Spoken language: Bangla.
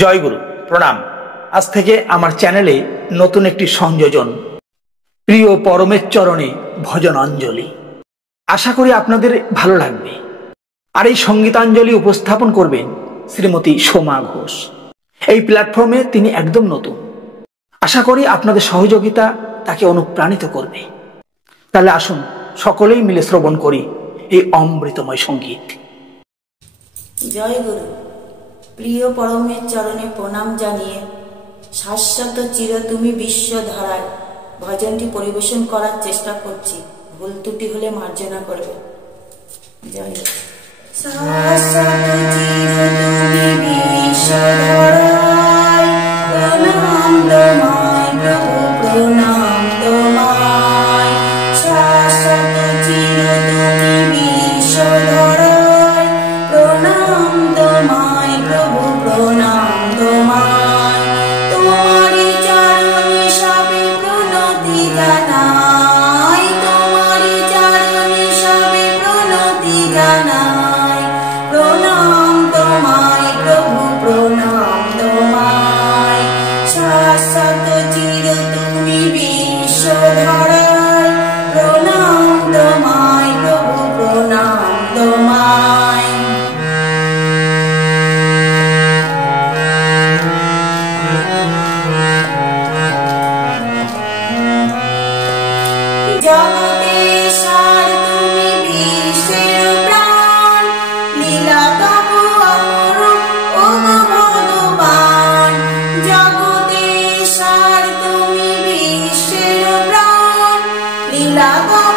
জয় গুরু, প্রণাম। আজ থেকে আমার চ্যানেলে নতুন একটি সংযোজন, প্রিয় পরমের চরণে ভজনাঞ্জলি। আশা করি আপনাদের ভালো লাগবে। আর এই সঙ্গীতাঞ্জলি উপস্থাপন করবেন শ্রীমতী সোমা ঘোষ। এই প্ল্যাটফর্মে তিনি একদম নতুন। আশা করি আপনাদের সহযোগিতা তাকে অনুপ্রাণিত করবে। তাহলে আসুন সকলেই মিলে শ্রবণ করি এই অমৃতময় সঙ্গীত। জয় গুরু। প্রিয় পরমের চরণে প্রণাম জানিয়ে শাশ্বত চির তুমি বিশ্ব ধারায় ভজনটি পরিবেশন করার চেষ্টা করছি। ভুল ত্রুটি হলে মার্জনা করবে। জয় গুরু। শাশ্বত চির তুমি বিশ্ব ধারায় প্রণাম তোমায় প্রভু, প্রণাম তোমায়। শাশ্বত চির তুমি বিশ্ব ধারায় প্রণাম তোমায় প্রভু, প্রণাম তোমায়। তোমারি চরণে সবে প্রণতি জানাই, তোমারি চরণে সবে প্রণতি জানাই। প্রণাম তোমায় প্রভু, প্রণাম তোমায়। শাশ্বত চির তুমি বিশ্ব ধারায় প্রণাম তোমায় প্রভু, প্রণাম তোমায়। জগতেশ্বর তুমি বিশ্বের প্রাণ, লীলা তব অপরূপ ওগো ভগবান। জগতেশ্বর তুমি বিশ্বের প্রাণ, লীলা তব